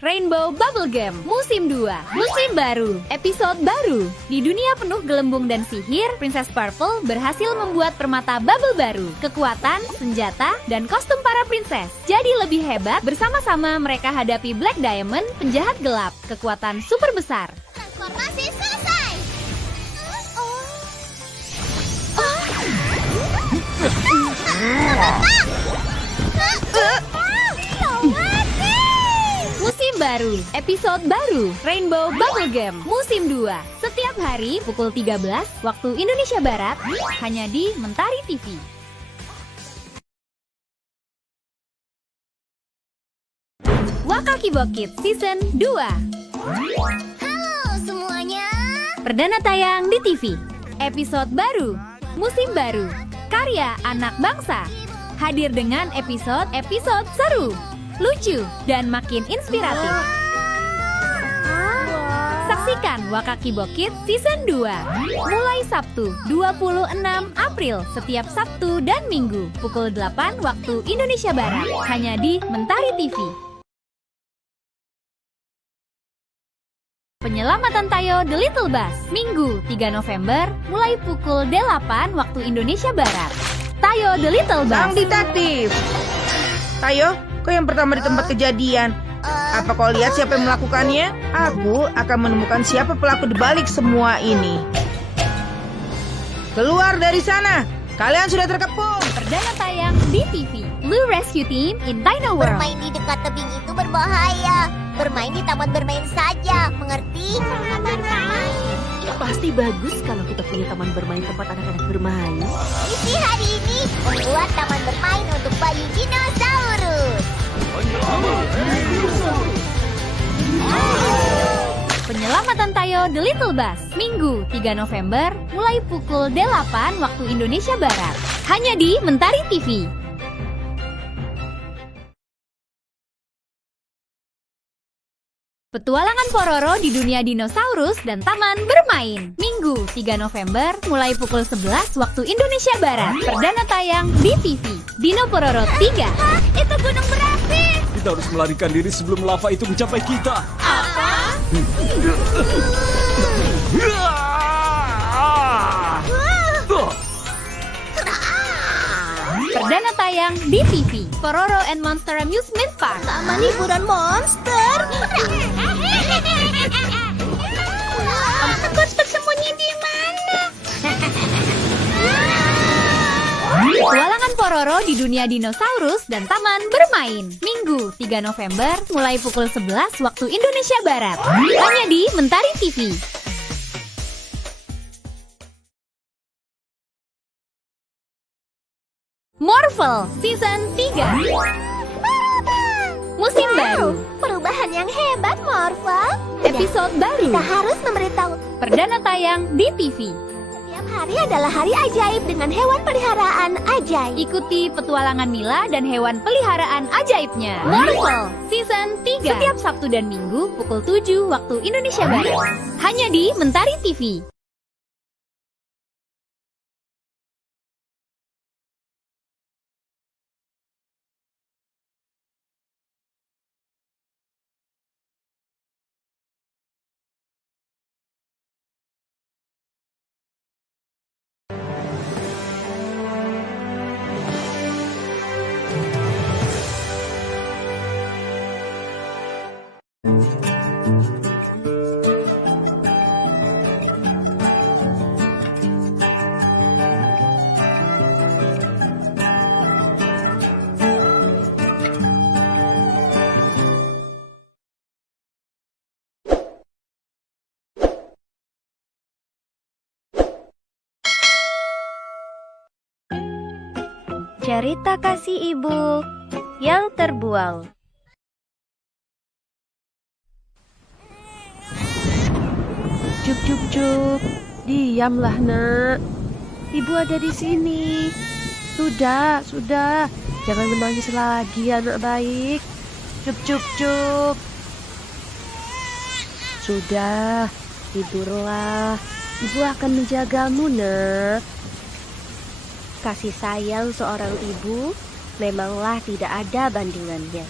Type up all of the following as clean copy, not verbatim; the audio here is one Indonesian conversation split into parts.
Rainbow Bubblegum Musim 2, Musim Baru, Episode Baru. Di dunia penuh gelembung dan sihir, Princess Purple berhasil membuat permata bubble baru. Kekuatan, senjata, dan kostum para princess jadi lebih hebat. Bersama-sama mereka hadapi Black Diamond, penjahat gelap. Kekuatan super besar. Transformasi selesai. Musim baru, episode baru, Rainbow Bubblegum Musim 2. Setiap hari pukul 13 waktu Indonesia Barat, hanya di Mentari TV. Wakaki Bokit Season 2. Halo semuanya. Perdana tayang di TV. Episode baru, musim baru, karya anak bangsa. Hadir dengan episode seru, lucu, dan makin inspiratif. Saksikan Wakaki Bokit Season 2 mulai Sabtu 26 April setiap Sabtu dan Minggu pukul 8 waktu Indonesia Barat hanya di Mentari TV. Penyelamatan Tayo The Little Bus Minggu 3 November mulai pukul 8 waktu Indonesia Barat. Tayo The Little Bus. Sang detektif. Tayo, kau yang pertama di tempat kejadian. Apa kau lihat siapa yang melakukannya? Aku akan menemukan siapa pelaku di balik semua ini. Keluar dari sana. Kalian sudah terkepung. Perdana tayang di TV. Blue Rescue Team in Dino World. Bermain di dekat tebing itu berbahaya. Bermain di taman bermain saja, mengerti? Pasti bagus kalau kita punya taman bermain tempat anak-anak bermain. Misi hari ini membuat taman bermain untuk bayi dinosaurus. Penyelamatan Tayo The Little Bus Minggu 3 November mulai pukul 8 waktu Indonesia Barat hanya di Mentari TV. Petualangan Pororo di dunia dinosaurus dan taman bermain Minggu 3 November mulai pukul 11 waktu Indonesia Barat. Perdana tayang di TV. Dino Pororo 3. Hah? Itu gunung berapi. Kita harus melarikan diri sebelum lava itu mencapai kita. Apa? Perdana tayang di TV. Pororo and Monster Amusement Park. Taman hiburan monster. Aku harus bersembunyi di mana? Petualangan Pororo di dunia dinosaurus dan taman bermain Minggu 3 November mulai pukul 11 waktu Indonesia Barat hanya di Mentari TV. Marvel Season 3 Musim baru, Perubahan yang hebat, Marvel. episode baru, Kita harus memberitahu. perdana tayang di TV. Setiap hari adalah hari ajaib dengan hewan peliharaan ajaib. Ikuti petualangan Mila dan hewan peliharaan ajaibnya. Marvel Season 3 setiap Sabtu dan Minggu pukul 7 waktu Indonesia Barat hanya di Mentari TV. Cerita kasih ibu yang terbuang. Cuk, diamlah nak. Ibu ada di sini. Sudah, jangan menangis lagi anak baik. Cuk. Sudah, tidurlah. Ibu akan menjagamu nak. Kasih sayang seorang ibu memanglah tidak ada bandingannya.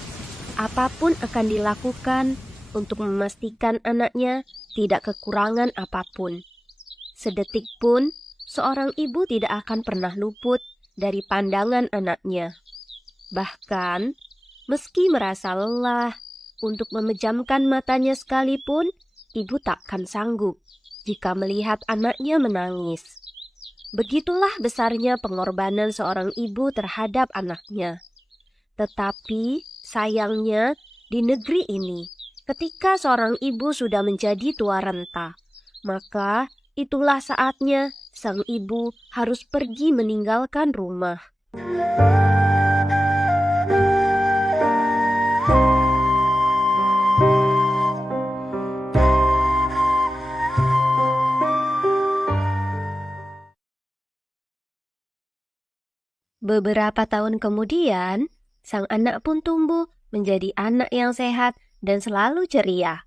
apapun akan dilakukan untuk memastikan anaknya tidak kekurangan apapun. Sedetik pun, seorang ibu tidak akan pernah luput dari pandangan anaknya. Bahkan, meski merasa lelah untuk memejamkan matanya sekalipun, ibu takkan sanggup jika melihat anaknya menangis. Begitulah besarnya pengorbanan seorang ibu terhadap anaknya. Tetapi sayangnya di negeri ini, ketika seorang ibu sudah menjadi tua renta, maka itulah saatnya sang ibu harus pergi meninggalkan rumah. Beberapa tahun kemudian, sang anak pun tumbuh menjadi anak yang sehat dan selalu ceria.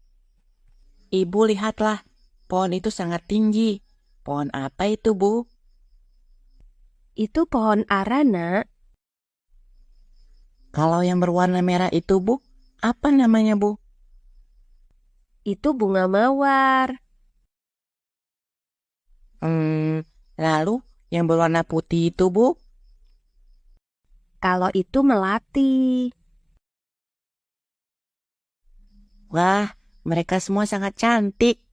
Ibu, lihatlah, pohon itu sangat tinggi. Pohon apa itu, Bu? Itu pohon ara, Nak. Kalau yang berwarna merah itu, Bu, apa namanya, Bu? Itu bunga mawar. Lalu yang berwarna putih itu, Bu? Kalau itu melati. Wah, mereka semua sangat cantik.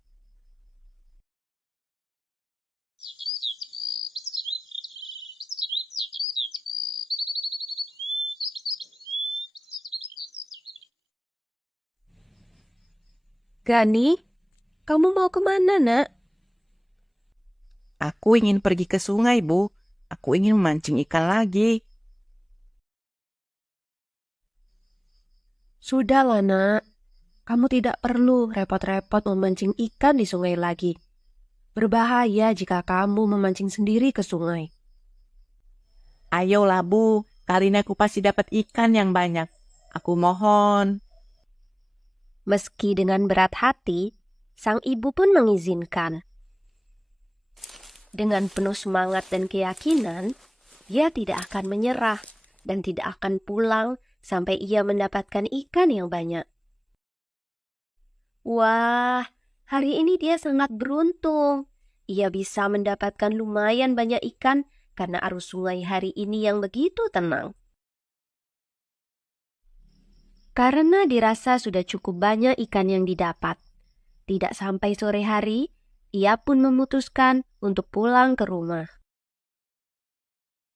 Gani, kamu mau kemana, Nak? Aku ingin pergi ke sungai, Bu. Aku ingin memancing ikan lagi. Sudahlah, Nak. Kamu tidak perlu repot-repot memancing ikan di sungai lagi. Berbahaya jika kamu memancing sendiri ke sungai. Ayolah, Bu. Kali ini aku pasti dapat ikan yang banyak. Aku mohon. Meski dengan berat hati, sang ibu pun mengizinkan. Dengan penuh semangat dan keyakinan, dia tidak akan menyerah dan tidak akan pulang sampai ia mendapatkan ikan yang banyak. Wah, hari ini dia sangat beruntung. Ia bisa mendapatkan lumayan banyak ikan karena arus sungai hari ini yang begitu tenang. Karena dirasa sudah cukup banyak ikan yang didapat, tidak sampai sore hari, ia pun memutuskan untuk pulang ke rumah.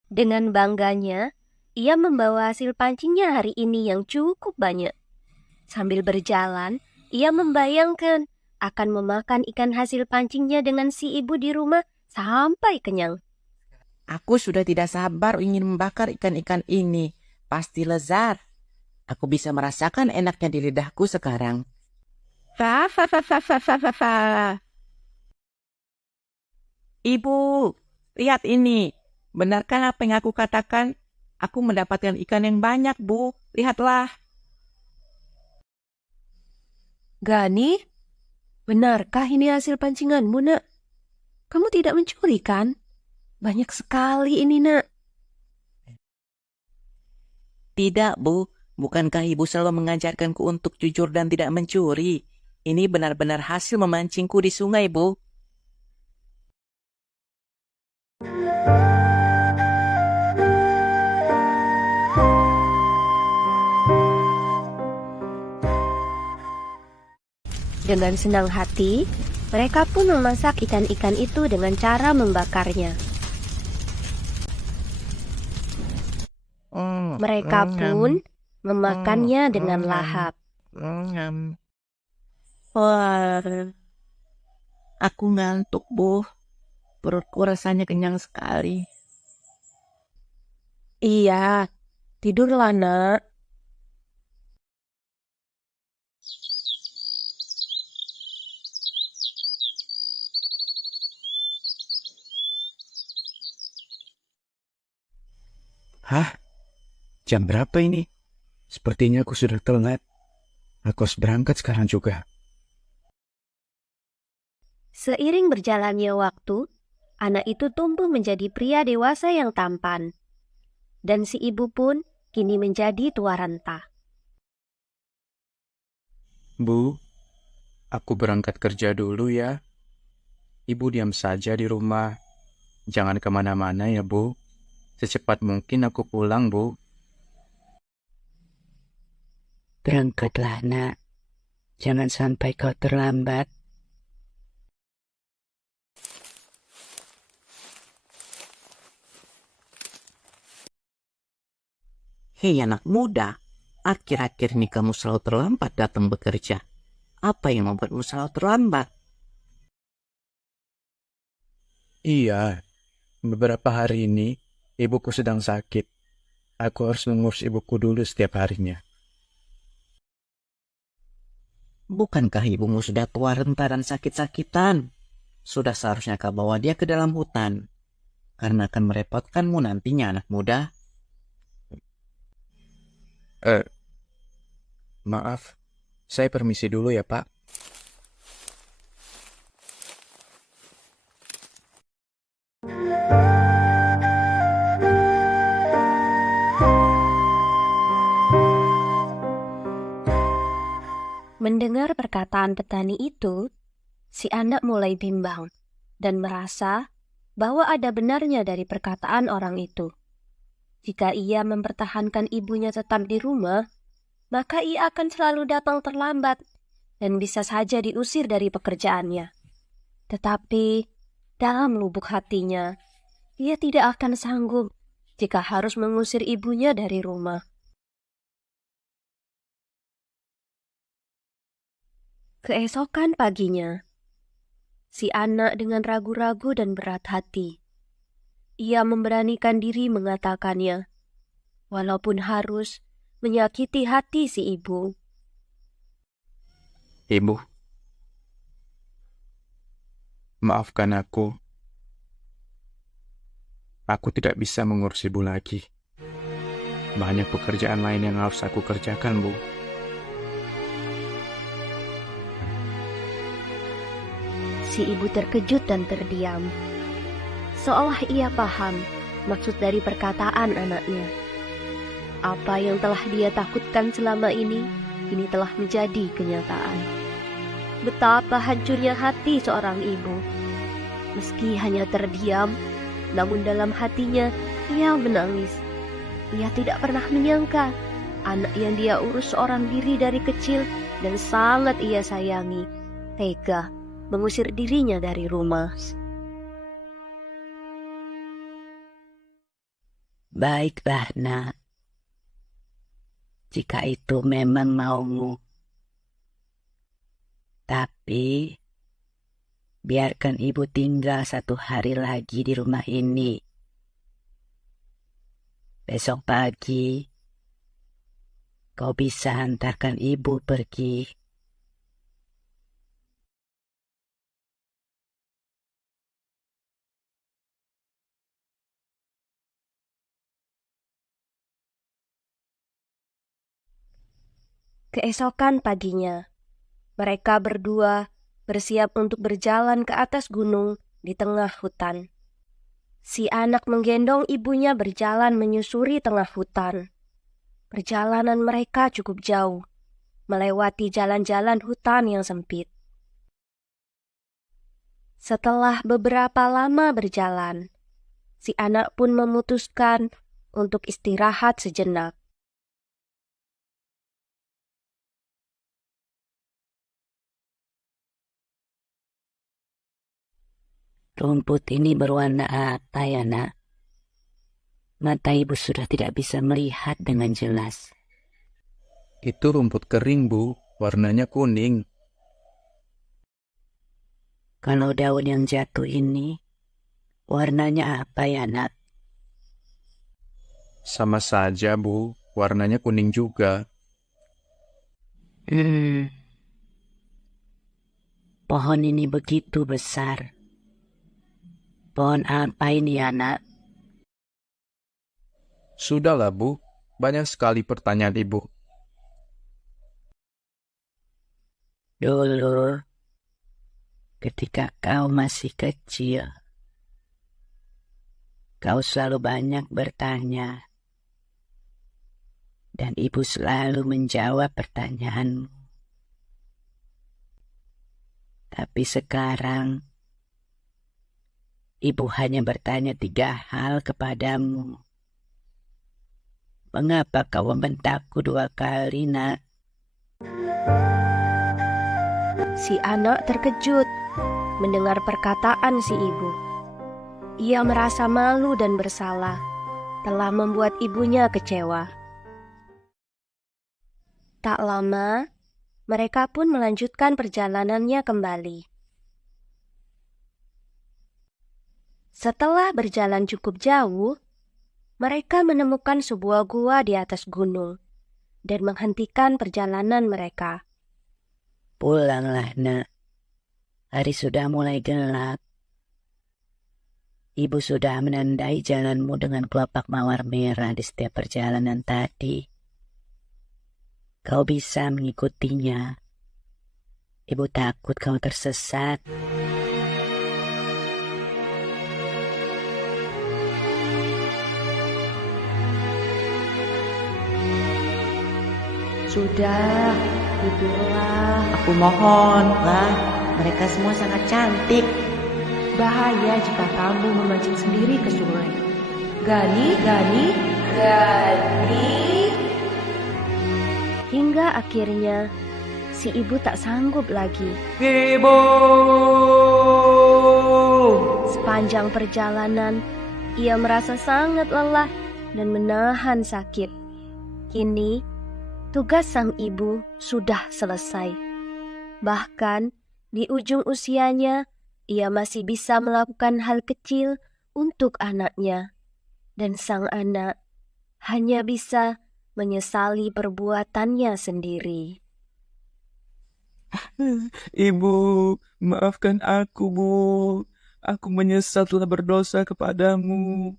Dengan bangganya, ia membawa hasil pancingnya hari ini yang cukup banyak. Sambil berjalan, ia membayangkan akan memakan ikan hasil pancingnya dengan si ibu di rumah sampai kenyang. Aku sudah tidak sabar ingin membakar ikan-ikan ini. Pasti lezat. Aku bisa merasakan enaknya di lidahku sekarang. Ibu, lihat ini. Benarkah apa yang aku katakan? Aku mendapatkan ikan yang banyak, Bu. Lihatlah. Gani, benarkah ini hasil pancinganmu, Nak? Kamu tidak mencuri, kan? Banyak sekali ini, Nak. Tidak, Bu. Bukankah Ibu selalu mengajarkanku untuk jujur dan tidak mencuri? Ini benar-benar hasil memancingku di sungai, Bu. Dengan senang hati, mereka pun memasak ikan-ikan itu dengan cara membakarnya. Mereka pun memakannya dengan lahap. Wah, aku ngantuk, Bu. Perutku rasanya kenyang sekali. Iya, tidurlah, Nak. Hah? Jam berapa ini? Sepertinya aku sudah telat. Aku harus berangkat sekarang juga. Seiring berjalannya waktu, anak itu tumbuh menjadi pria dewasa yang tampan. Dan si ibu pun kini menjadi tua renta. Bu, aku berangkat kerja dulu ya. Ibu diam saja di rumah. Jangan kemana-mana ya, Bu. Secepat mungkin aku pulang, Bu. Berangkatlah, nak. Jangan sampai kau terlambat. Hei anak muda, akhir-akhir ini kamu selalu terlambat datang bekerja. Apa yang membuatmu selalu terlambat? Iya, beberapa hari ini ibuku sedang sakit. Aku harus mengurus ibuku dulu setiap harinya. Bukankah ibumu sudah tua renta dan sakit-sakitan? Sudah seharusnya kau bawa dia ke dalam hutan. Karena akan merepotkanmu nantinya anak muda. Maaf, saya permisi dulu ya, Pak. Mendengar perkataan petani itu, si anak mulai bimbang dan merasa bahwa ada benarnya dari perkataan orang itu. Jika ia mempertahankan ibunya tetap di rumah, maka ia akan selalu datang terlambat dan bisa saja diusir dari pekerjaannya. Tetapi dalam lubuk hatinya, ia tidak akan sanggup jika harus mengusir ibunya dari rumah. Keesokan paginya, si anak dengan ragu-ragu dan berat hati, ia memberanikan diri mengatakannya, walaupun harus menyakiti hati si ibu. Ibu, maafkan aku. Aku tidak bisa mengurus ibu lagi. Banyak pekerjaan lain yang harus aku kerjakan, Bu. Si ibu terkejut dan terdiam, seolah ia paham maksud dari perkataan anaknya. Apa yang telah dia takutkan selama ini telah menjadi kenyataan. Betapa hancurnya hati seorang ibu. Meski hanya terdiam, namun dalam hatinya ia menangis. Ia tidak pernah menyangka anak yang dia urus seorang diri dari kecil dan sangat ia sayangi, tega mengusir dirinya dari rumah. Baiklah, nak. Jika itu memang maumu. Tapi, biarkan ibu tinggal 1 hari lagi di rumah ini. Besok pagi, kau bisa hantarkan ibu pergi. Keesokan paginya, mereka berdua bersiap untuk berjalan ke atas gunung di tengah hutan. Si anak menggendong ibunya berjalan menyusuri tengah hutan. Perjalanan mereka cukup jauh, melewati jalan-jalan hutan yang sempit. Setelah beberapa lama berjalan, si anak pun memutuskan untuk istirahat sejenak. Rumput ini berwarna apa ya, nak? Mata ibu sudah tidak bisa melihat dengan jelas. Itu rumput kering, Bu. Warnanya kuning. Kalau daun yang jatuh ini, warnanya apa ya, nak? Sama saja, Bu. Warnanya kuning juga. Pohon ini begitu besar. Pohon apa ini, anak? Sudahlah, Bu. Banyak sekali pertanyaan Ibu. Dulu, ketika kau masih kecil, kau selalu banyak bertanya. Dan ibu selalu menjawab pertanyaanmu. Tapi sekarang, ibu hanya bertanya 3 hal kepadamu. Mengapa kau membentakku 2 kali, nak? Si anak terkejut mendengar perkataan si ibu. Ia merasa malu dan bersalah telah membuat ibunya kecewa. Tak lama, mereka pun melanjutkan perjalanannya kembali. Setelah berjalan cukup jauh, mereka menemukan sebuah gua di atas gunung dan menghentikan perjalanan mereka. Pulanglah, nak. Hari sudah mulai gelap. Ibu sudah menandai jalanmu dengan kelopak mawar merah di setiap perjalanan tadi. Kau bisa mengikutinya. Ibu takut kau tersesat. Sudah, tidurlah. Aku mohon, lah. Mereka semua sangat cantik. Bahaya jika kamu memancing sendiri ke sungai. Gani. Hingga akhirnya si ibu tak sanggup lagi. Ibu! Sepanjang perjalanan, ia merasa sangat lelah dan menahan sakit. Kini, tugas sang ibu sudah selesai. Bahkan, di ujung usianya, ia masih bisa melakukan hal kecil untuk anaknya. Dan sang anak hanya bisa menyesali perbuatannya sendiri. Ibu, maafkan aku, Bu. Aku menyesal telah berdosa kepadamu.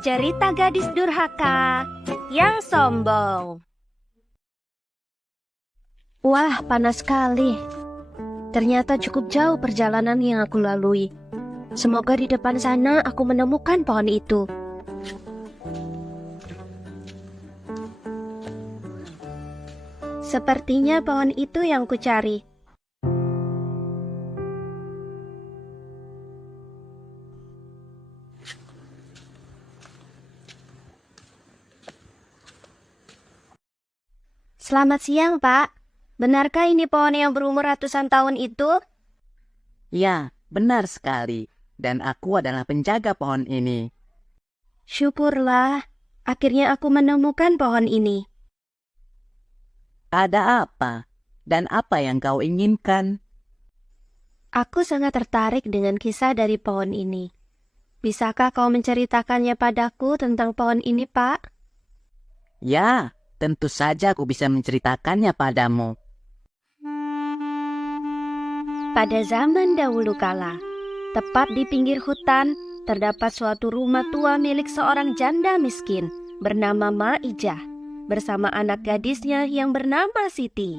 Cerita gadis durhaka yang sombong. Wah, panas sekali. Ternyata cukup jauh perjalanan yang aku lalui. Semoga di depan sana aku menemukan pohon itu. Sepertinya pohon itu yang kucari. Selamat siang, Pak. Benarkah ini pohon yang berumur ratusan tahun itu? Ya, benar sekali. Dan aku adalah penjaga pohon ini. Syukurlah, akhirnya aku menemukan pohon ini. Ada apa? Dan apa yang kau inginkan? Aku sangat tertarik dengan kisah dari pohon ini. Bisakah kau menceritakannya padaku tentang pohon ini, Pak? Ya, tentu saja aku bisa menceritakannya padamu. Pada zaman dahulu kala, tepat di pinggir hutan, terdapat suatu rumah tua milik seorang janda miskin bernama Maijah bersama anak gadisnya yang bernama Siti.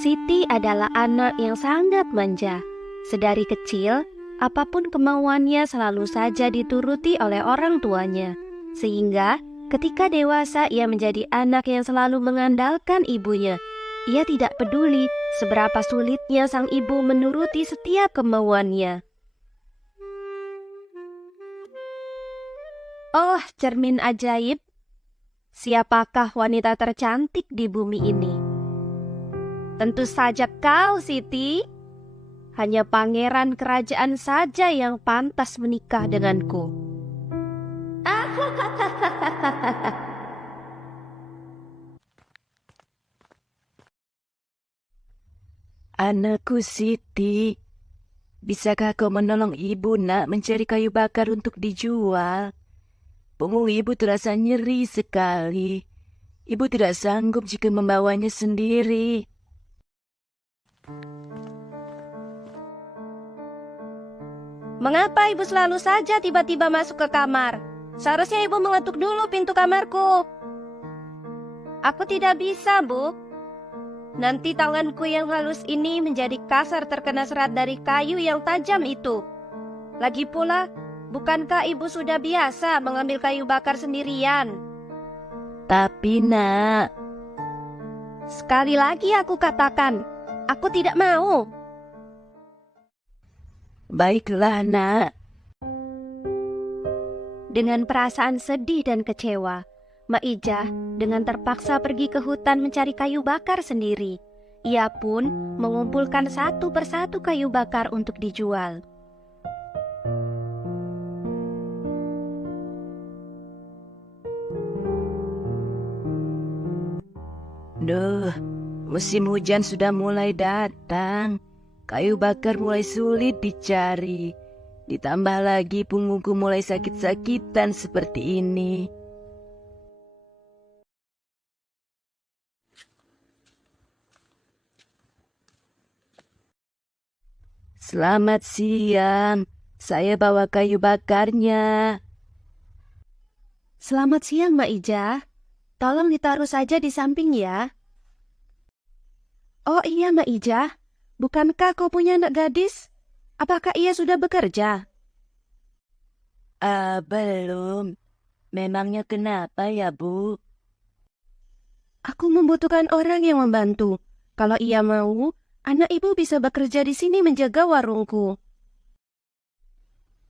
Siti adalah anak yang sangat manja. Sedari kecil, apapun kemauannya selalu saja dituruti oleh orang tuanya. Sehingga ketika dewasa ia menjadi anak yang selalu mengandalkan ibunya. Ia tidak peduli seberapa sulitnya sang ibu menuruti setiap kemauannya. Oh, cermin ajaib. Siapakah wanita tercantik di bumi ini? Tentu saja kau, Siti. Hanya pangeran kerajaan saja yang pantas menikah denganku. Anakku Siti, bisakah kau menolong ibu, nak, mencari kayu bakar untuk dijual? Punggung ibu terasa nyeri sekali. Ibu tidak sanggup jika membawanya sendiri. Mengapa ibu selalu saja tiba-tiba masuk ke kamar? Seharusnya ibu mengetuk dulu pintu kamarku. Aku tidak bisa, Bu. Nanti tanganku yang halus ini menjadi kasar terkena serat dari kayu yang tajam itu. Lagi pula, bukankah ibu sudah biasa mengambil kayu bakar sendirian? Tapi nak, Sekali lagi aku katakan, aku tidak mau. baiklah nak. Dengan perasaan sedih dan kecewa, Mak Ijah dengan terpaksa pergi ke hutan mencari kayu bakar sendiri. Ia pun mengumpulkan satu persatu kayu bakar untuk dijual. Duh, musim hujan sudah mulai datang. Kayu bakar mulai sulit dicari. Ditambah lagi punggungku mulai sakit-sakitan seperti ini. Selamat siang, saya bawa kayu bakarnya. Selamat siang, Mak Ijah. Tolong ditaruh saja di samping ya. Oh iya, Mak Ijah. Bukankah kau punya anak gadis? Apakah ia sudah bekerja? Belum. Memangnya kenapa ya, Bu? Aku membutuhkan orang yang membantu. Kalau ia mau, anak ibu bisa bekerja di sini menjaga warungku.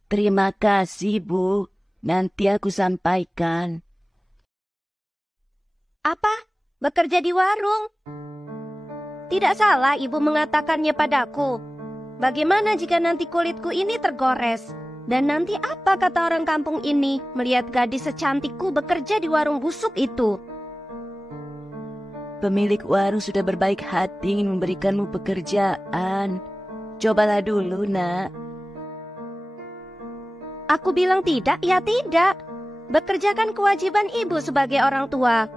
Terima kasih, Bu. Nanti aku sampaikan. Apa? Bekerja di warung? Tidak salah ibu mengatakannya padaku. Bagaimana jika nanti kulitku ini tergores? Dan nanti apa kata orang kampung ini melihat gadis secantikku bekerja di warung busuk itu? Pemilik warung sudah berbaik hati ingin memberikanmu pekerjaan. Cobalah dulu, nak. Aku bilang tidak, ya tidak. Bekerja kan kewajiban ibu sebagai orang tua.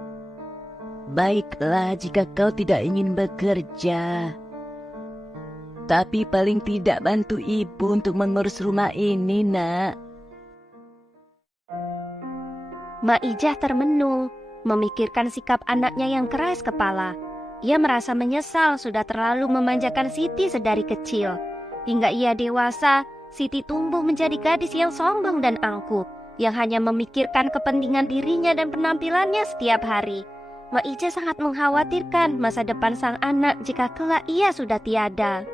Baiklah jika kau tidak ingin bekerja. Tapi paling tidak bantu ibu untuk mengurus rumah ini, nak. Mak Ijah termenung, memikirkan sikap anaknya yang keras kepala. Ia merasa menyesal sudah terlalu memanjakan Siti sedari kecil. Hingga ia dewasa, Siti tumbuh menjadi gadis yang sombong dan angkuh, yang hanya memikirkan kepentingan dirinya dan penampilannya setiap hari. Mak Ijah sangat mengkhawatirkan masa depan sang anak jika kelak ia sudah tiada.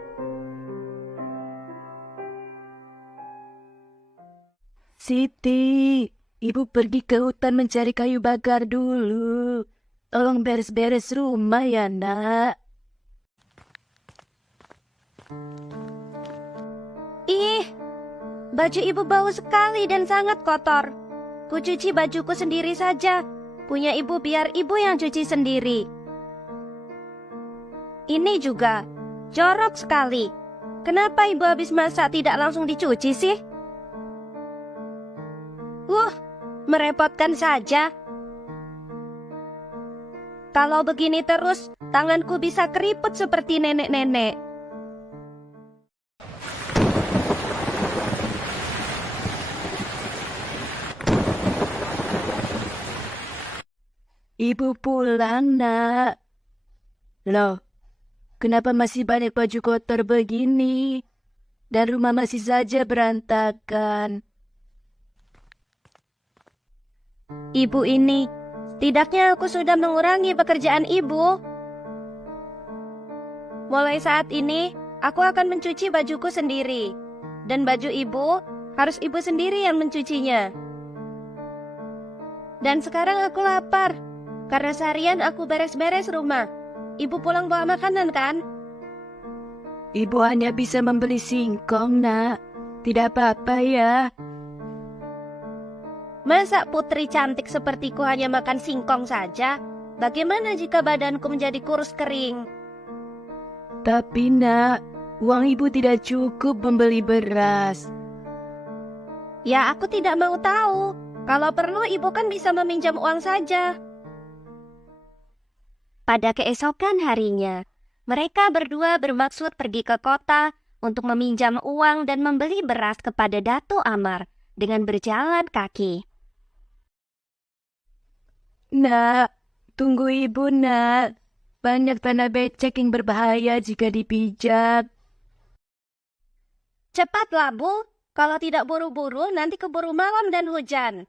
Siti, ibu pergi ke hutan mencari kayu bakar dulu. Tolong beres-beres rumah ya, nak. Ih, baju ibu bau sekali dan sangat kotor. Ku cuci bajuku sendiri saja. Punya ibu biar ibu yang cuci sendiri. Ini juga jorok sekali. Kenapa ibu habis masak tidak langsung dicuci sih? Merepotkan saja. Kalau begini terus, tanganku bisa keriput seperti nenek-nenek. Ibu pulang, nak. Loh, kenapa masih banyak baju kotor begini? Dan rumah masih saja berantakan. Ibu ini, setidaknya aku sudah mengurangi pekerjaan ibu. Mulai saat ini, aku akan mencuci bajuku sendiri. Dan baju ibu, harus ibu sendiri yang mencucinya. Dan sekarang aku lapar. Karena seharian aku beres-beres rumah. Ibu pulang bawa makanan kan? Ibu hanya bisa membeli singkong, nak. Tidak apa-apa ya. Masa putri cantik sepertiku hanya makan singkong saja? Bagaimana jika badanku menjadi kurus kering? Tapi, nak, uang ibu tidak cukup membeli beras. Ya, aku tidak mau tahu. Kalau perlu, ibu kan bisa meminjam uang saja. Pada keesokan harinya, mereka berdua bermaksud pergi ke kota untuk meminjam uang dan membeli beras kepada Dato' Amar dengan berjalan kaki. Nak, tunggu ibu, nak. banyak tanah becek yang berbahaya jika dipijak. Cepatlah, Bu. Kalau tidak buru-buru, nanti keburu malam dan hujan.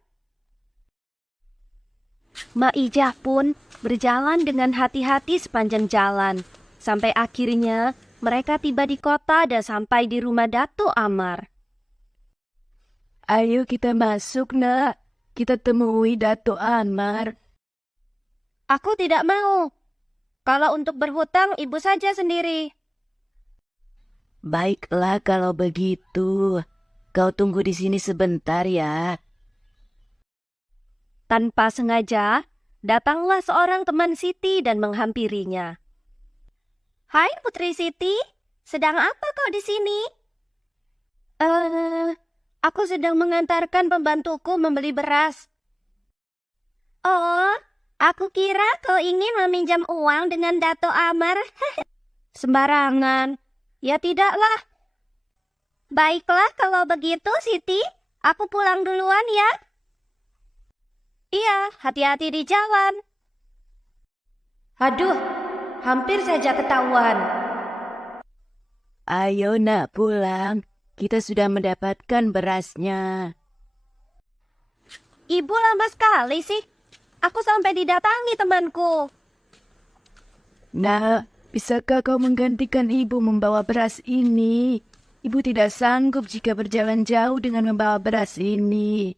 Mak Ijah pun berjalan dengan hati-hati sepanjang jalan. Sampai akhirnya mereka tiba di kota dan sampai di rumah Datuk Amar. Ayo kita masuk, Nak. Kita temui Datuk Amar. Aku tidak mau. Kalau untuk berhutang, ibu saja sendiri. Baiklah kalau begitu. Kau tunggu di sini sebentar ya. Tanpa sengaja, datanglah seorang teman Siti dan menghampirinya. Hai Putri Siti, sedang apa kau di sini? Aku sedang mengantarkan pembantuku membeli beras. Oh, aku kira kau ingin meminjam uang dengan Datuk Amar. Sembarangan. Ya tidaklah. Baiklah kalau begitu Siti, aku pulang duluan ya. Iya, hati-hati di jalan. Aduh, hampir saja ketahuan. Ayo nak pulang. Kita sudah mendapatkan berasnya. Ibu lama sekali sih. Aku sampai didatangi temanku. Nah, bisakah kau menggantikan ibu membawa beras ini? Ibu tidak sanggup jika berjalan jauh dengan membawa beras ini.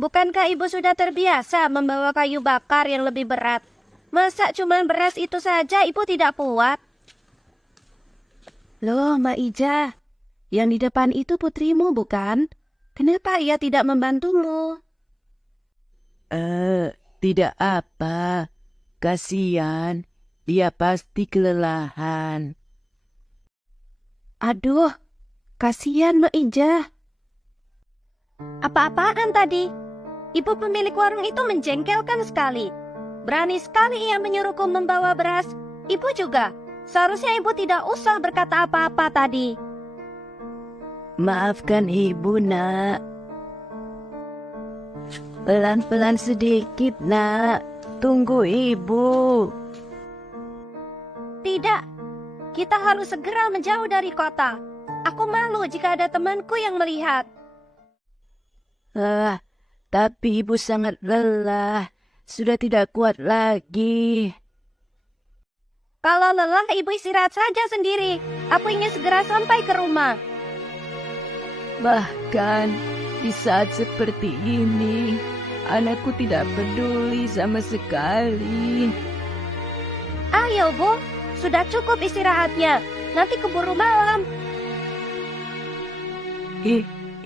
Bukankah ibu sudah terbiasa membawa kayu bakar yang lebih berat? Masa cuma beras itu saja ibu tidak kuat? Loh, Mak Ijah, yang di depan itu putrimu bukan? Kenapa ia tidak membantumu? Tidak apa. Kasihan, dia pasti kelelahan. Aduh, kasihan Mak Ijah. Apa-apaan tadi? Ibu pemilik warung itu menjengkelkan sekali. Berani sekali ia menyuruhku membawa beras. Ibu juga. Seharusnya ibu tidak usah berkata apa-apa tadi. Maafkan ibu, nak. Pelan-pelan sedikit, nak. Tunggu ibu. Tidak, kita harus segera menjauh dari kota. Aku malu jika ada temanku yang melihat. Tapi ibu sangat lelah. Sudah tidak kuat lagi. Kalau lelah, ibu istirahat saja sendiri. Aku ingin segera sampai ke rumah. Bahkan di saat seperti ini, anakku tidak peduli sama sekali. Ayo, Bu. Sudah cukup istirahatnya. Nanti keburu malam.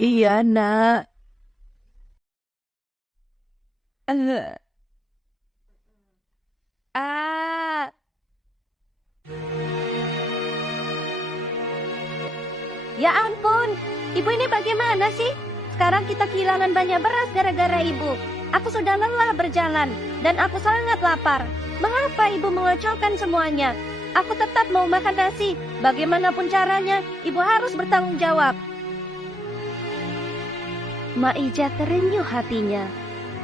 Iya, nak. Ya ampun, ibu ini bagaimana sih? Sekarang kita kehilangan banyak beras gara-gara ibu. Aku sudah lelah berjalan dan aku sangat lapar. Mengapa ibu mengacaukan semuanya? Aku tetap mau makan nasi. Bagaimanapun caranya, ibu harus bertanggung jawab. Mak Ijah terenyuh hatinya.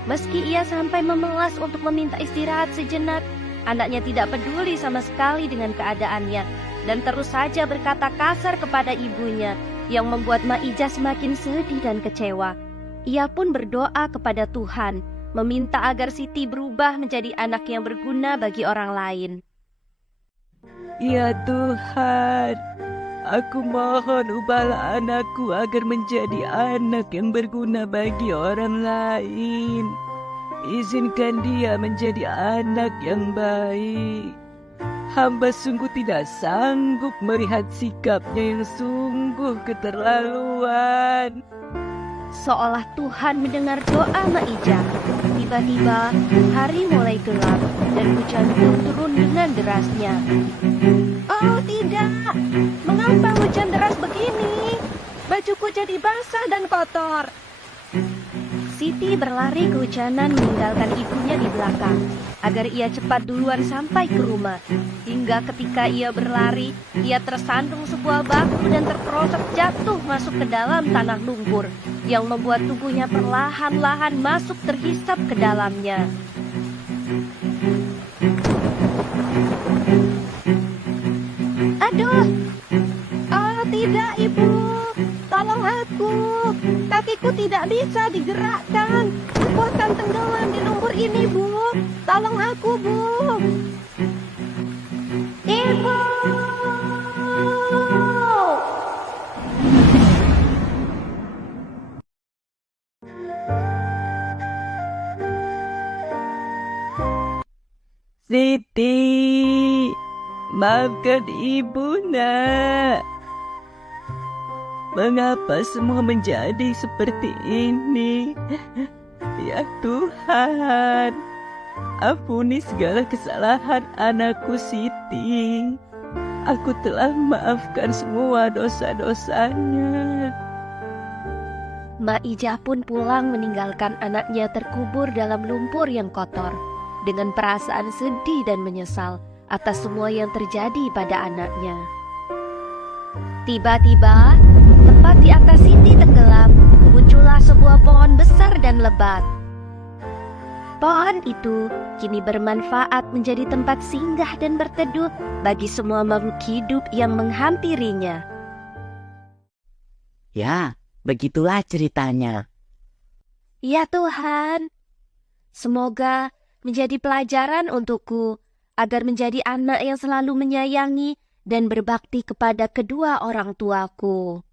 Meski ia sampai memelas untuk meminta istirahat sejenak, anaknya tidak peduli sama sekali dengan keadaannya dan terus saja berkata kasar kepada ibunya yang membuat Mak Ijah semakin sedih dan kecewa. Ia pun berdoa kepada Tuhan, meminta agar Siti berubah menjadi anak yang berguna bagi orang lain. Ya Tuhan, aku mohon ubahlah anakku agar menjadi anak yang berguna bagi orang lain. Izinkan dia menjadi anak yang baik. Hamba sungguh tidak sanggup melihat sikapnya yang sungguh keterlaluan. Seolah Tuhan mendengar doa Mak Ijah. Tiba-tiba hari mulai gelap dan hujan pun turun dengan derasnya. Oh tidak, mengapa hujan deras begini? Bajuku jadi basah dan kotor. Siti berlari kehujanan meninggalkan ibunya di belakang agar ia cepat duluan sampai ke rumah. Hingga ketika ia berlari, ia tersandung sebuah batu dan terperosok jatuh masuk ke dalam tanah lumpur yang membuat tubuhnya perlahan-lahan masuk terhisap ke dalamnya. bisa digerakkan. Kekuatan tenggelam di lumpur ini, Bu. Tolong aku, Bu. Ibu! Siti, maafkan ibu, nak. Mengapa semua menjadi seperti ini? Ya Tuhan, ampuni segala kesalahan anakku Siti. Aku telah maafkan semua dosa-dosanya. Mak Ija pun pulang meninggalkan anaknya terkubur dalam lumpur yang kotor, dengan perasaan sedih dan menyesal atas semua yang terjadi pada anaknya. Tiba-tiba, tepat di atas Siti tenggelam, muncullah sebuah pohon besar dan lebat. Pohon itu kini bermanfaat menjadi tempat singgah dan berteduh bagi semua makhluk hidup yang menghampirinya. Ya, begitulah ceritanya. Ya Tuhan, semoga menjadi pelajaran untukku agar menjadi anak yang selalu menyayangi dan berbakti kepada kedua orang tuaku.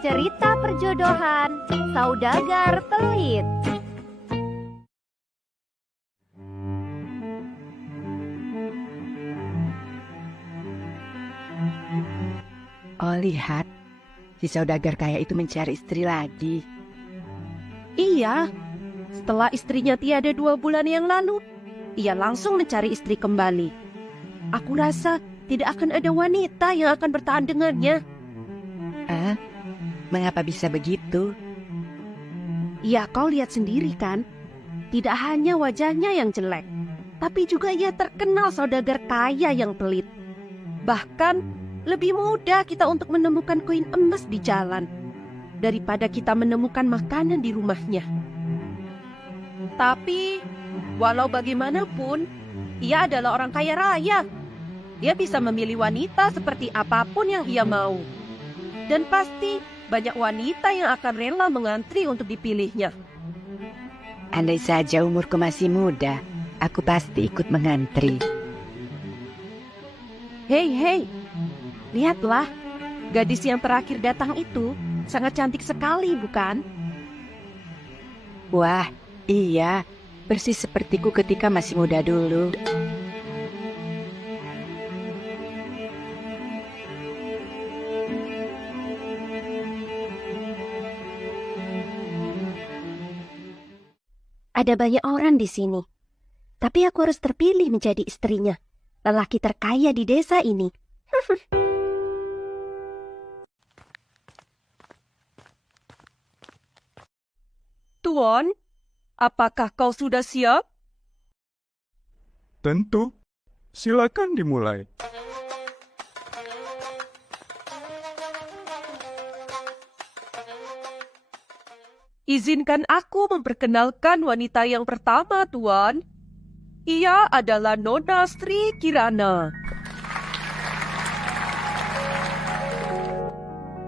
Cerita perjodohan saudagar pelit. Oh, lihat. Si saudagar kaya itu mencari istri lagi. Iya, setelah istrinya tiada 2 bulan yang lalu, ia langsung mencari istri kembali. Aku rasa tidak akan ada wanita yang akan bertahan dengannya. Ah, mengapa bisa begitu? Ya, kau lihat sendiri kan? Tidak hanya wajahnya yang jelek, tapi juga ia terkenal saudagar kaya yang pelit. Bahkan, lebih mudah kita untuk menemukan koin emas di jalan daripada kita menemukan makanan di rumahnya. Tapi, walau bagaimanapun, ia adalah orang kaya raya. Dia bisa memilih wanita seperti apapun yang ia mau. Dan pasti banyak wanita yang akan rela mengantri untuk dipilihnya. Andai saja umurku masih muda, aku pasti ikut mengantri. Hei, lihatlah, gadis yang terakhir datang itu sangat cantik sekali, bukan? Wah, iya, persis sepertiku ketika masih muda dulu. Ada banyak orang di sini, tapi aku harus terpilih menjadi istrinya, lelaki terkaya di desa ini. Tuan, apakah kau sudah siap? Tentu. Silakan dimulai. Izinkan aku memperkenalkan wanita yang pertama, Tuan. Ia adalah Nona Sri Kirana.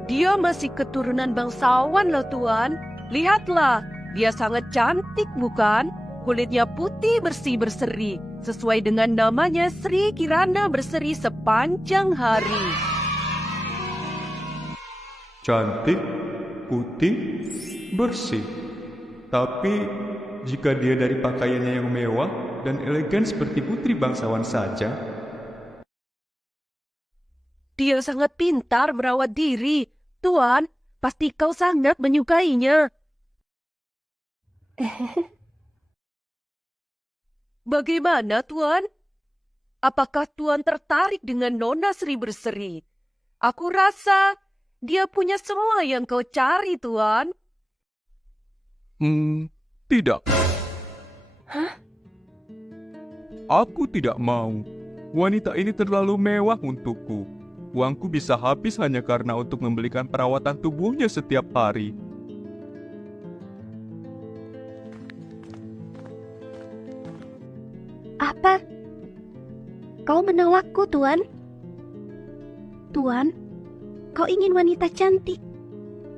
Dia masih keturunan bangsawan loh, Tuan. Lihatlah, dia sangat cantik bukan? Kulitnya putih bersih berseri, sesuai dengan namanya Sri Kirana berseri sepanjang hari. Cantik, putih, bersih. Tapi jika dia dari pakaiannya yang mewah dan elegan seperti putri bangsawan saja. Dia sangat pintar merawat diri. Tuan, pasti kau sangat menyukainya. Bagaimana, Tuan? Apakah Tuan tertarik dengan Nona Sri Berseri? Aku rasa dia punya semua yang kau cari, Tuan. Tidak. Hah? Aku tidak mau. Wanita ini terlalu mewah untukku. Uangku bisa habis hanya karena untuk membelikan perawatan tubuhnya setiap hari. Kau menolakku, Tuan. Tuan, kau ingin wanita cantik,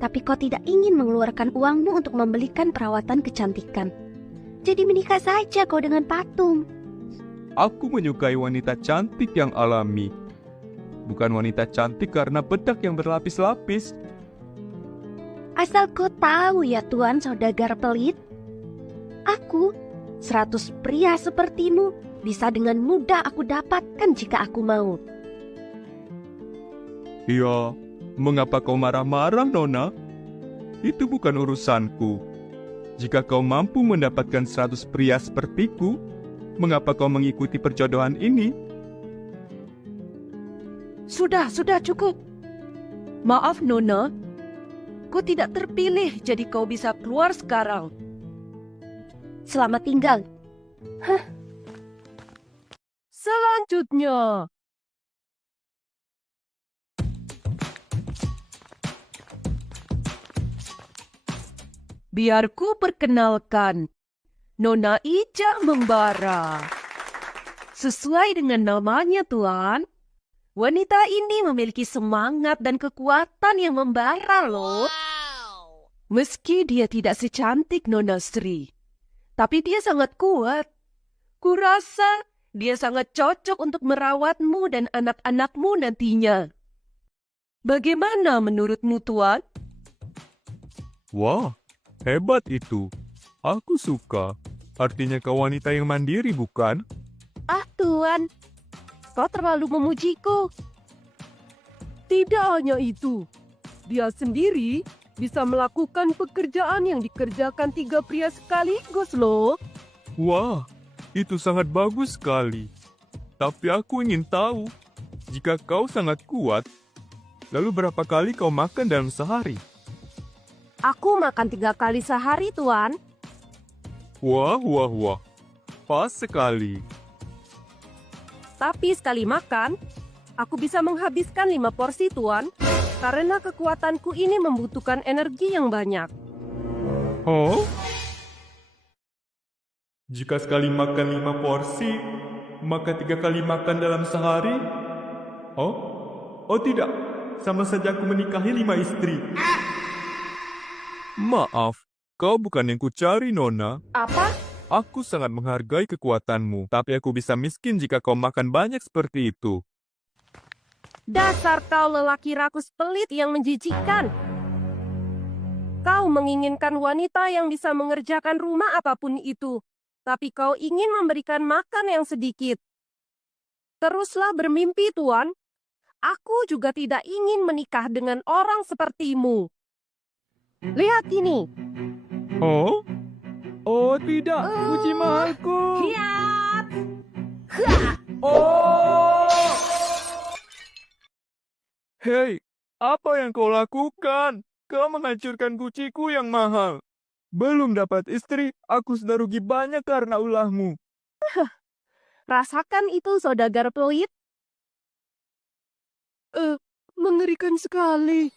tapi kau tidak ingin mengeluarkan uangmu untuk membelikan perawatan kecantikan. Jadi menikah saja kau dengan patung. Aku menyukai wanita cantik yang alami. Bukan wanita cantik karena bedak yang berlapis-lapis. Asal kau tahu ya Tuan saudagar pelit, aku 100 pria sepertimu bisa dengan mudah aku dapatkan jika aku mau. Ya, mengapa kau marah-marah, Nona? Itu bukan urusanku. Jika kau mampu mendapatkan 100 pria sepertiku, mengapa kau mengikuti perjodohan ini? Sudah cukup. Maaf, Nona. Kau tidak terpilih, jadi kau bisa keluar sekarang. Selamat tinggal. Selanjutnya, biar ku perkenalkan Nona Ija Membara. Sesuai dengan namanya, Tuan, wanita ini memiliki semangat dan kekuatan yang membara loh. Meski dia tidak secantik Nona Sri, tapi dia sangat kuat. Kurasa dia sangat cocok untuk merawatmu dan anak-anakmu nantinya. Bagaimana menurutmu, Tuan? Wah, hebat itu. Aku suka. Artinya kau wanita yang mandiri, bukan? Ah, Tuan, kau terlalu memujiku. Tidak hanya itu, dia sendiri bisa melakukan pekerjaan yang dikerjakan 3 pria sekaligus loh. Wah, itu sangat bagus sekali. Tapi aku ingin tahu, jika kau sangat kuat, lalu berapa kali kau makan dalam sehari? Aku makan 3 kali sehari, Tuan. Wah, pas sekali. Tapi sekali makan, aku bisa menghabiskan 5 porsi, Tuan. Karena kekuatanku ini membutuhkan energi yang banyak. Oh? Jika sekali makan 5 porsi, maka 3 kali makan dalam sehari? Oh tidak, sama saja aku menikahi 5 istri. Maaf, kau bukan yang kucari, Nona. Apa? Aku sangat menghargai kekuatanmu, tapi aku bisa miskin jika kau makan banyak seperti itu. Dasar kau lelaki rakus pelit yang menjijikkan. Kau menginginkan wanita yang bisa mengerjakan rumah apapun itu, tapi kau ingin memberikan makan yang sedikit. Teruslah bermimpi, Tuan. Aku juga tidak ingin menikah dengan orang sepertimu. Lihat ini. Oh tidak, Uji mahalku. Lihat. Hei, apa yang kau lakukan? Kau menghancurkan kuciku yang mahal. Belum dapat istri, aku sudah rugi banyak karena ulahmu. Rasakan itu, saudagar pelit. Mengerikan sekali.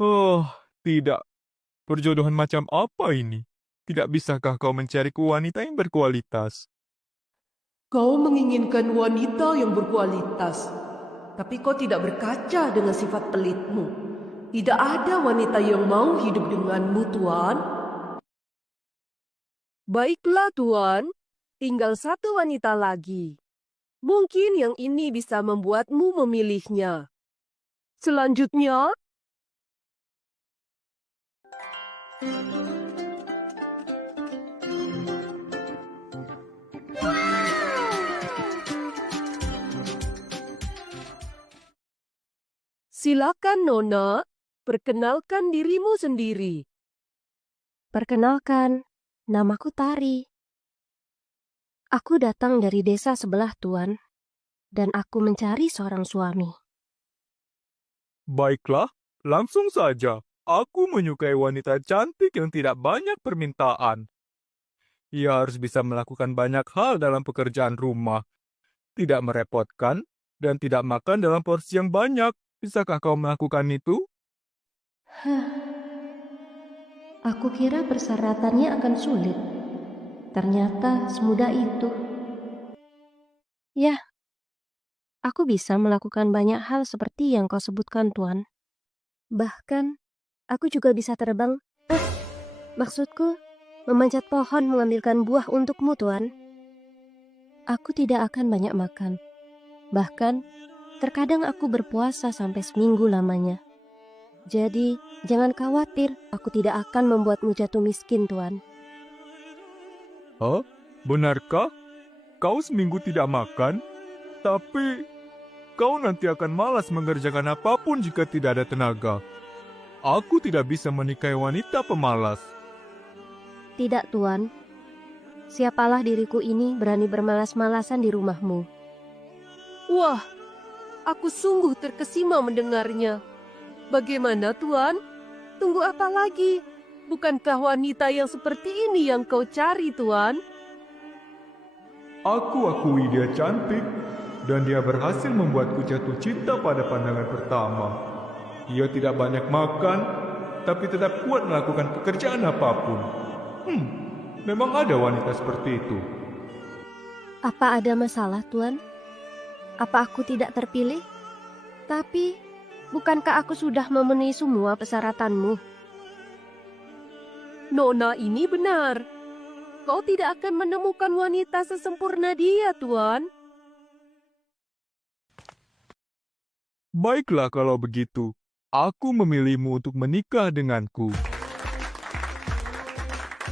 Oh, tidak. Perjodohan macam apa ini? Tidak bisakah kau mencariku wanita yang berkualitas? Kau menginginkan wanita yang berkualitas, tapi kau tidak berkaca dengan sifat pelitmu. Tidak ada wanita yang mau hidup denganmu, Tuan. Baiklah, Tuan. Tinggal 1 wanita lagi. Mungkin yang ini bisa membuatmu memilihnya. Selanjutnya, silakan, Nona. Perkenalkan dirimu sendiri. Perkenalkan, namaku Tari. Aku datang dari desa sebelah, Tuan, dan aku mencari seorang suami. Baiklah, langsung saja. Aku menyukai wanita cantik yang tidak banyak permintaan. Ia harus bisa melakukan banyak hal dalam pekerjaan rumah. Tidak merepotkan dan tidak makan dalam porsi yang banyak. Bisakah kau melakukan itu? Aku kira persyaratannya akan sulit. Ternyata semudah itu. Ya, aku bisa melakukan banyak hal seperti yang kau sebutkan, Tuan. Bahkan, aku juga bisa terbang. Maksudku, memanjat pohon mengambilkan buah untukmu, Tuan. Aku tidak akan banyak makan. Bahkan, terkadang aku berpuasa sampai seminggu lamanya. Jadi, jangan khawatir, aku tidak akan membuatmu jatuh miskin, Tuan. Hah? Benarkah? Kau seminggu tidak makan? Tapi kau nanti akan malas mengerjakan apapun jika tidak ada tenaga. Aku tidak bisa menikahi wanita pemalas. Tidak, Tuan. Siapalah diriku ini berani bermalas-malasan di rumahmu. Wah, aku sungguh terkesima mendengarnya. Bagaimana, Tuan? Tunggu apa lagi? Bukankah wanita yang seperti ini yang kau cari, Tuan? Aku akui dia cantik, dan dia berhasil membuatku jatuh cinta pada pandangan pertama. Ia tidak banyak makan, tapi tetap kuat melakukan pekerjaan apapun. Memang ada wanita seperti itu. Apa ada masalah, Tuan? Apa aku tidak terpilih? Tapi, bukankah aku sudah memenuhi semua persyaratanmu? Nona ini benar. Kau tidak akan menemukan wanita sesempurna dia, Tuan. Baiklah kalau begitu, aku memilihmu untuk menikah denganku.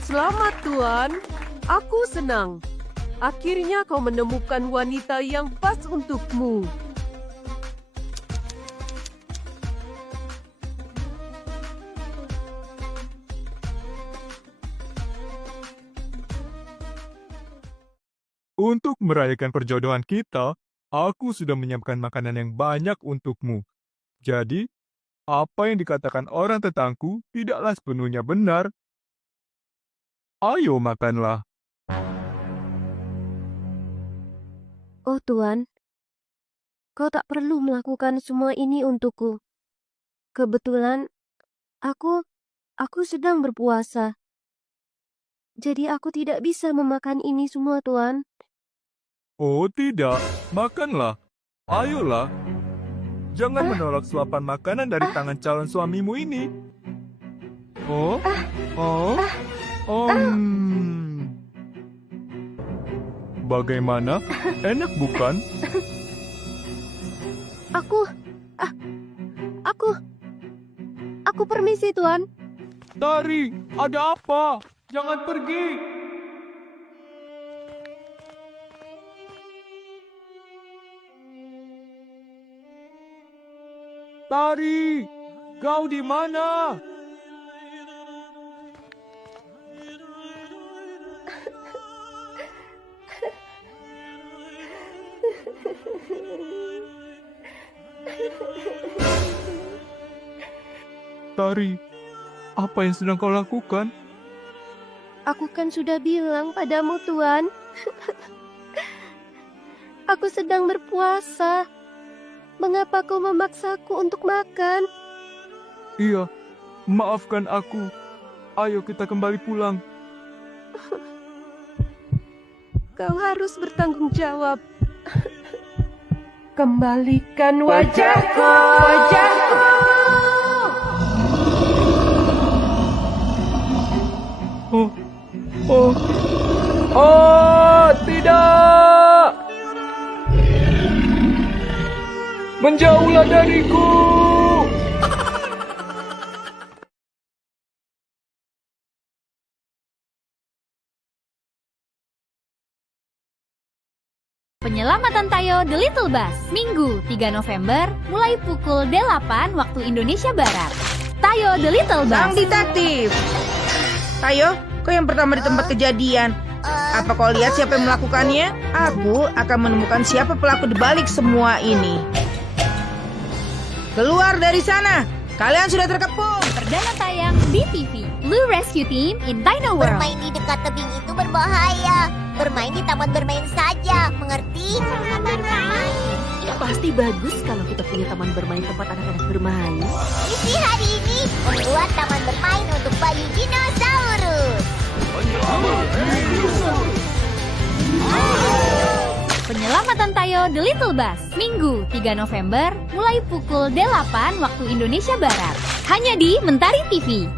Selamat, Tuan. Aku senang. Akhirnya kau menemukan wanita yang pas untukmu. Untuk merayakan perjodohan kita, aku sudah menyiapkan makanan yang banyak untukmu. Jadi, apa yang dikatakan orang tentangku tidaklah sepenuhnya benar. Ayo makanlah. Oh, Tuan. Kau tak perlu melakukan semua ini untukku. Kebetulan, aku sedang berpuasa. Jadi aku tidak bisa memakan ini semua, Tuan. Oh tidak, makanlah. Ayolah. Jangan menolak suapan makanan dari tangan calon suamimu ini. Bagaimana? Enak bukan? Aku permisi, Tuan. Tari, ada apa? Jangan pergi. Tari, kau di mana? Tari, apa yang sedang kau lakukan? Aku kan sudah bilang padamu, Tuan. Aku sedang berpuasa. Mengapa kau memaksaku untuk makan? Iya, maafkan aku. Ayo kita kembali pulang. Kau harus bertanggung jawab. Kembalikan wajahku. Tidak! Menjauhlah dariku! Penyelamatan Tayo The Little Bus, Minggu 3 November, mulai pukul 8 waktu Indonesia Barat. Tayo The Little Bus. Sang detektif. Tayo, kau yang pertama di tempat kejadian. Apa kau lihat siapa yang melakukannya? Aku akan menemukan siapa pelaku di balik semua ini. Keluar dari sana. Kalian sudah terkepung. Perdana tayang di TV. Blue Rescue Team in Dino World. Bermain di dekat tebing itu berbahaya. Bermain di taman bermain saja, mengerti? Pasti bagus kalau kita punya taman bermain tempat anak-anak bermain. Misi hari ini membuat taman bermain untuk bayi dinosaurus. Penyelamatan Tayo The Little Bus, Minggu 3 November, mulai pukul 8 waktu Indonesia Barat. Hanya di Mentari TV.